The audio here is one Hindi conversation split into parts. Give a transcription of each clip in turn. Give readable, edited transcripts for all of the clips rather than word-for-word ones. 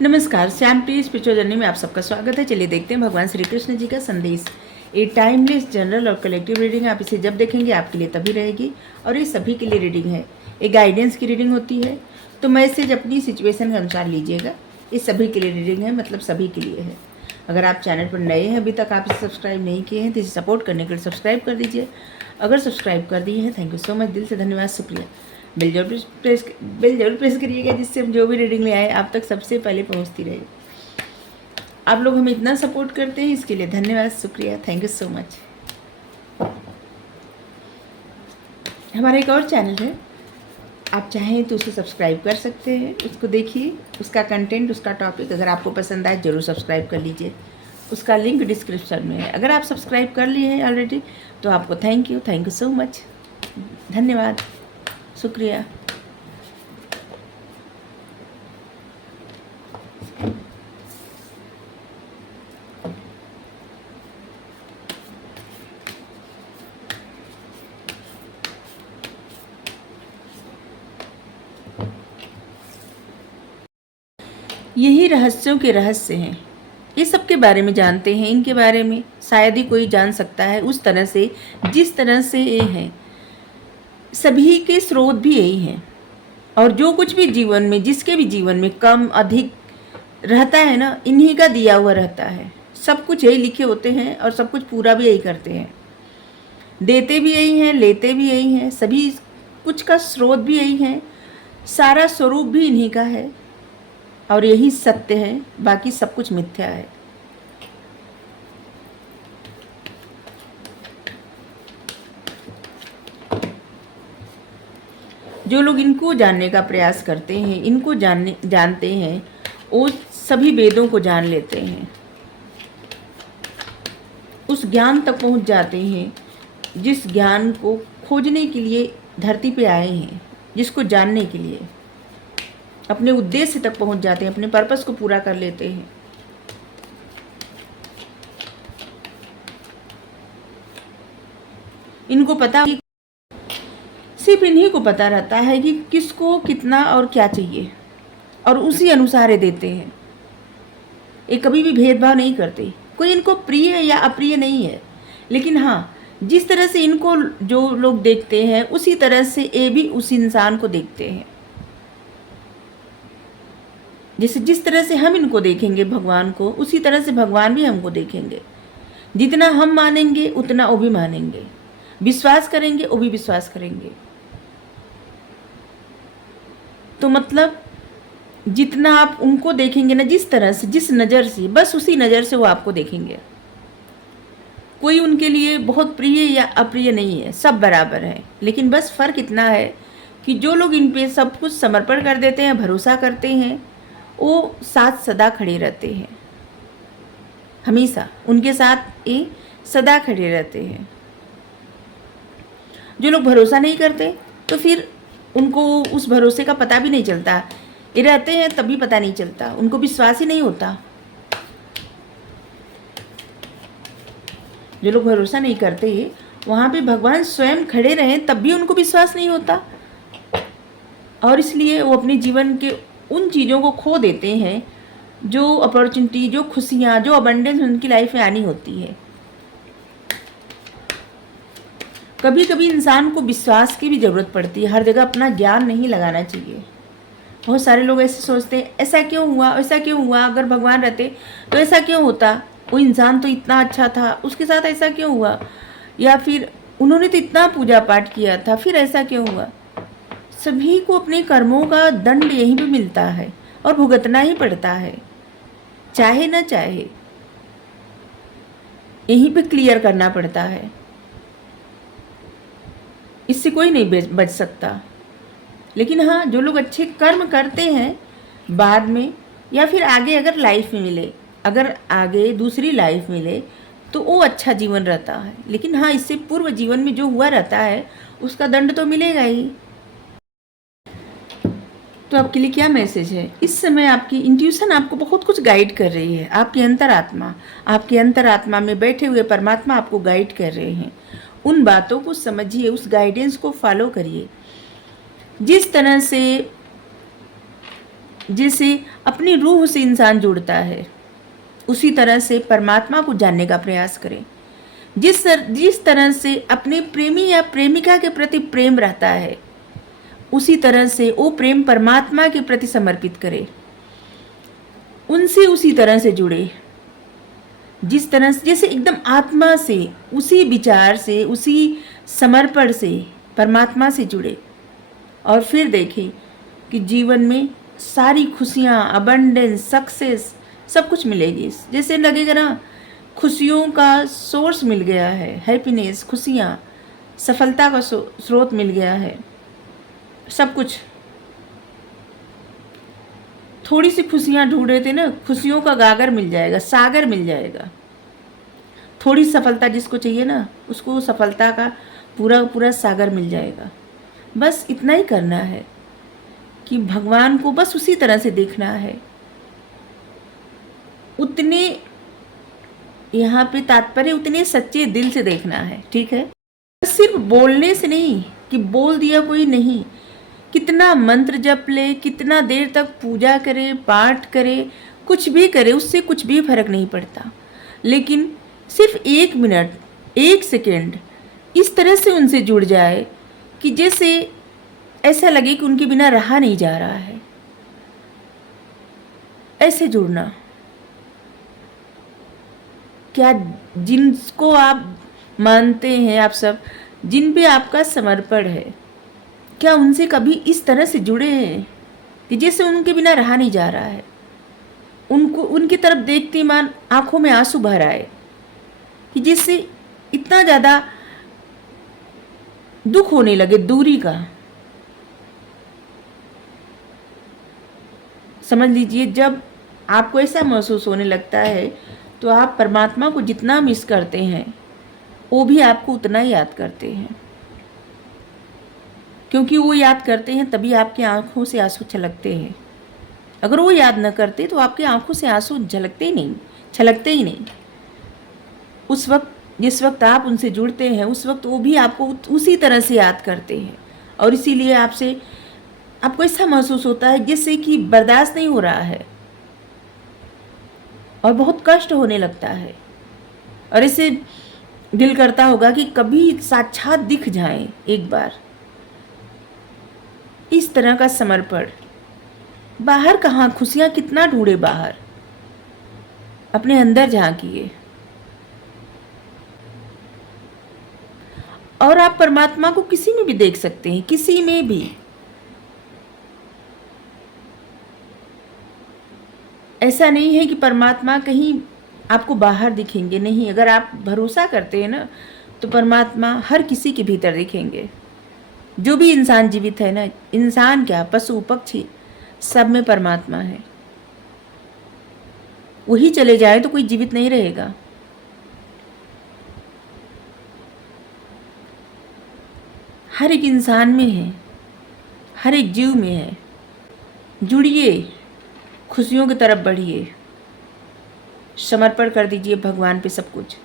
नमस्कार, श्याम टी स्पिरिचुअल जर्नी में आप सबका स्वागत है। चलिए देखते हैं भगवान श्री कृष्ण जी का संदेश। ये टाइमलेस जनरल और कलेक्टिव रीडिंग है। आप इसे जब देखेंगे आपके लिए तभी रहेगी और ये सभी के लिए रीडिंग है। ये गाइडेंस की रीडिंग होती है, तो मैसेज अपनी सिचुएशन के अनुसार लीजिएगा। ये सभी के लिए रीडिंग है, मतलब सभी के लिए है। अगर आप चैनल पर नए हैं, अभी तक आप इसे सब्सक्राइब नहीं किए हैं, तो इसे सपोर्ट करने के लिए सब्सक्राइब कर दीजिए। अगर सब्सक्राइब कर दिए हैं, थैंक यू सो मच, दिल से धन्यवाद, शुक्रिया। बेल जरूर प्रेस करिएगा, जिससे हम जो भी रीडिंग ले आए आप तक सबसे पहले पहुंचती रहे। आप लोग हमें इतना सपोर्ट करते हैं, इसके लिए धन्यवाद, शुक्रिया, थैंक यू सो मच। हमारा एक और चैनल है, आप चाहें तो उसे सब्सक्राइब कर सकते हैं। उसको देखिए, उसका कंटेंट, उसका टॉपिक अगर आपको पसंद आए जरूर सब्सक्राइब कर लीजिए। उसका लिंक डिस्क्रिप्शन में है। अगर आप सब्सक्राइब कर लिए हैं ऑलरेडी तो आपको थैंक यू सो मच, धन्यवाद, शुक्रिया। यही रहस्यों के रहस्य हैं। ये सब के बारे में जानते हैं, इनके बारे में शायद ही कोई जान सकता है उस तरह से जिस तरह से ये हैं। सभी के स्रोत भी यही हैं, और जो कुछ भी जीवन में, जिसके भी जीवन में कम अधिक रहता है ना, इन्हीं का दिया हुआ रहता है। सब कुछ यही लिखे होते हैं और सब कुछ पूरा भी यही करते हैं। देते भी यही हैं, लेते भी यही हैं, सभी कुछ का स्रोत भी यही है, सारा स्वरूप भी इन्हीं का है और यही सत्य है, बाकी सब कुछ मिथ्या है। जो लोग इनको जानने का प्रयास करते हैं, इनको जानते हैं, वो सभी वेदों को जान लेते हैं, उस ज्ञान तक पहुंच जाते हैं जिस ज्ञान को खोजने के लिए धरती पे आए हैं, जिसको जानने के लिए अपने उद्देश्य तक पहुंच जाते हैं, अपने पर्पस को पूरा कर लेते हैं। इनको पता, सिर्फ इन्हीं को पता रहता है कि किसको कितना और क्या चाहिए, और उसी अनुसार ये देते हैं। ये कभी भी भेदभाव नहीं करते, कोई इनको प्रिय या अप्रिय नहीं है, लेकिन हाँ, जिस तरह से इनको जो लोग देखते हैं उसी तरह से ये भी उस इंसान को देखते हैं। जैसे जिस तरह से हम इनको देखेंगे भगवान को, उसी तरह से भगवान भी हमको देखेंगे। जितना हम मानेंगे उतना वो भी मानेंगे, विश्वास करेंगे वो भी विश्वास करेंगे। तो मतलब जितना आप उनको देखेंगे ना, जिस तरह से, जिस नज़र से, बस उसी नज़र से वो आपको देखेंगे। कोई उनके लिए बहुत प्रिय या अप्रिय नहीं है, सब बराबर है। लेकिन बस फ़र्क इतना है कि जो लोग इन पे सब कुछ समर्पण कर देते हैं, भरोसा करते हैं, वो साथ सदा खड़े रहते हैं, हमेशा उनके साथ ये सदा खड़े रहते हैं। जो लोग भरोसा नहीं करते तो फिर उनको उस भरोसे का पता भी नहीं चलता। ये रहते हैं तब भी पता नहीं चलता, उनको विश्वास ही नहीं होता। जो लोग भरोसा नहीं करते, वहाँ पे भगवान स्वयं खड़े रहें तब भी उनको विश्वास नहीं होता, और इसलिए वो अपने जीवन के उन चीज़ों को खो देते हैं, जो अपॉर्चुनिटी, जो खुशियाँ, जो अबंडेंस उनकी लाइफ में आनी होती है। कभी कभी इंसान को विश्वास की भी ज़रूरत पड़ती है, हर जगह अपना ज्ञान नहीं लगाना चाहिए। बहुत सारे लोग ऐसे सोचते हैं, ऐसा क्यों हुआ, ऐसा क्यों हुआ, अगर भगवान रहते तो ऐसा क्यों होता, वो इंसान तो इतना अच्छा था, उसके साथ ऐसा क्यों हुआ, या फिर उन्होंने तो इतना पूजा पाठ किया था, फिर ऐसा क्यों हुआ। सभी को अपने कर्मों का दंड यहीं पे मिलता है और भुगतना ही पड़ता है, चाहे ना चाहे, यहीं पे क्लियर करना पड़ता है। इससे कोई नहीं बच सकता। लेकिन हाँ, जो लोग अच्छे कर्म करते हैं बाद में या फिर आगे, अगर लाइफ में मिले, अगर आगे दूसरी लाइफ मिले तो वो अच्छा जीवन रहता है। लेकिन हाँ, इससे पूर्व जीवन में जो हुआ रहता है उसका दंड तो मिलेगा ही। तो आपके लिए क्या मैसेज है इस समय? आपकी इंट्यूशन आपको बहुत कुछ गाइड कर रही है। आपके अंतरात्मा में बैठे हुए परमात्मा आपको गाइड कर रहे हैं। उन बातों को समझिए, उस गाइडेंस को फॉलो करिए। जिस तरह से जैसे अपनी रूह से इंसान जुड़ता है, उसी तरह से परमात्मा को जानने का प्रयास करें। जिस तरह से अपने प्रेमी या प्रेमिका के प्रति प्रेम रहता है, उसी तरह से वो प्रेम परमात्मा के प्रति समर्पित करे, उनसे उसी तरह से जुड़े, जिस तरह से जैसे एकदम आत्मा से, उसी विचार से, उसी समर्पण से परमात्मा से जुड़े। और फिर देखें कि जीवन में सारी खुशियाँ, अबंडेंस, सक्सेस सब कुछ मिलेगी। जैसे लगेगा ना खुशियों का सोर्स मिल गया है, हैप्पीनेस, खुशियाँ, सफलता का स्रोत मिल गया है, सब कुछ। थोड़ी सी खुशियाँ ढूंढ रहे थे ना, खुशियों का गागर मिल जाएगा, सागर मिल जाएगा। थोड़ी सफलता जिसको चाहिए ना, उसको सफलता का पूरा पूरा सागर मिल जाएगा। बस इतना ही करना है कि भगवान को बस उसी तरह से देखना है। उतने, यहाँ पे तात्पर्य उतने सच्चे दिल से देखना है, ठीक है। सिर्फ बोलने से नहीं कि बोल दिया कोई नहीं, कितना मंत्र जप ले, कितना देर तक पूजा करे, पाठ करे, कुछ भी करे, उससे कुछ भी फर्क नहीं पड़ता। लेकिन सिर्फ 1 मिनट, 1 सेकेंड इस तरह से उनसे जुड़ जाए कि जैसे ऐसा लगे कि उनके बिना रहा नहीं जा रहा है। ऐसे जुड़ना, क्या जिनको आप मानते हैं, आप सब जिन पे आपका समर्पण है, क्या उनसे कभी इस तरह से जुड़े हैं कि जैसे उनके बिना रहा नहीं जा रहा है? उनको उनकी तरफ देखते मान आंखों में आंसू भर आए कि जिससे इतना ज़्यादा दुख होने लगे दूरी का। समझ लीजिए, जब आपको ऐसा महसूस होने लगता है तो आप परमात्मा को जितना मिस करते हैं, वो भी आपको उतना ही याद करते हैं। क्योंकि वो याद करते हैं तभी आपकी आंखों से आंसू छलकते हैं। अगर वो याद न करते तो आपकी आंखों से आंसू झलकते ही नहीं, छलकते ही नहीं। उस वक्त, जिस वक्त आप उनसे जुड़ते हैं, उस वक्त वो भी आपको उसी तरह से याद करते हैं। और इसीलिए आपको ऐसा महसूस होता है जिससे कि बर्दाश्त नहीं हो रहा है और बहुत कष्ट होने लगता है। और इसे दिल करता होगा कि कभी साक्षात दिख जाएं एक बार। इस तरह का समर्पण, बाहर कहाँ खुशियाँ कितना ढूंढे, बाहर अपने अंदर झांकिए। और आप परमात्मा को किसी में भी देख सकते हैं, किसी में भी। ऐसा नहीं है कि परमात्मा कहीं आपको बाहर दिखेंगे, नहीं। अगर आप भरोसा करते हैं ना, तो परमात्मा हर किसी के भीतर दिखेंगे। जो भी इंसान जीवित है ना, इंसान क्या, पशु पक्षी, सब में परमात्मा है। वही चले जाए तो कोई जीवित नहीं रहेगा। हर एक इंसान में है, हर एक जीव में है। जुड़िए, खुशियों की तरफ बढ़िए, समर्पण कर दीजिए भगवान पे सब कुछ।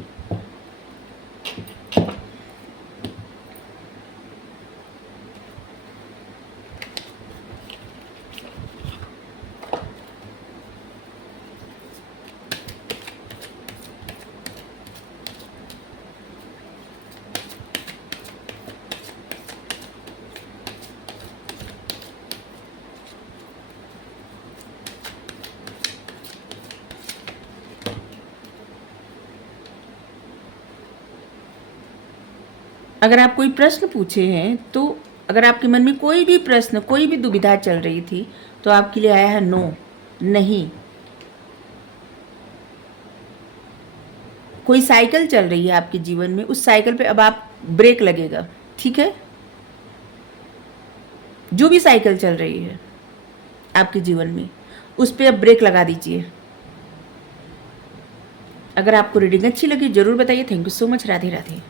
अगर आप कोई प्रश्न पूछे हैं, तो अगर आपके मन में कोई भी प्रश्न, कोई भी दुविधा चल रही थी, तो आपके लिए आया है नो, नहीं। कोई साइकिल चल रही है आपके जीवन में, उस साइकिल पे अब आप ब्रेक लगेगा, ठीक है। जो भी साइकिल चल रही है आपके जीवन में, उस पे अब ब्रेक लगा दीजिए। अगर आपको रीडिंग अच्छी लगी जरूर बताइए। Thank you so much. Radhe Radhe.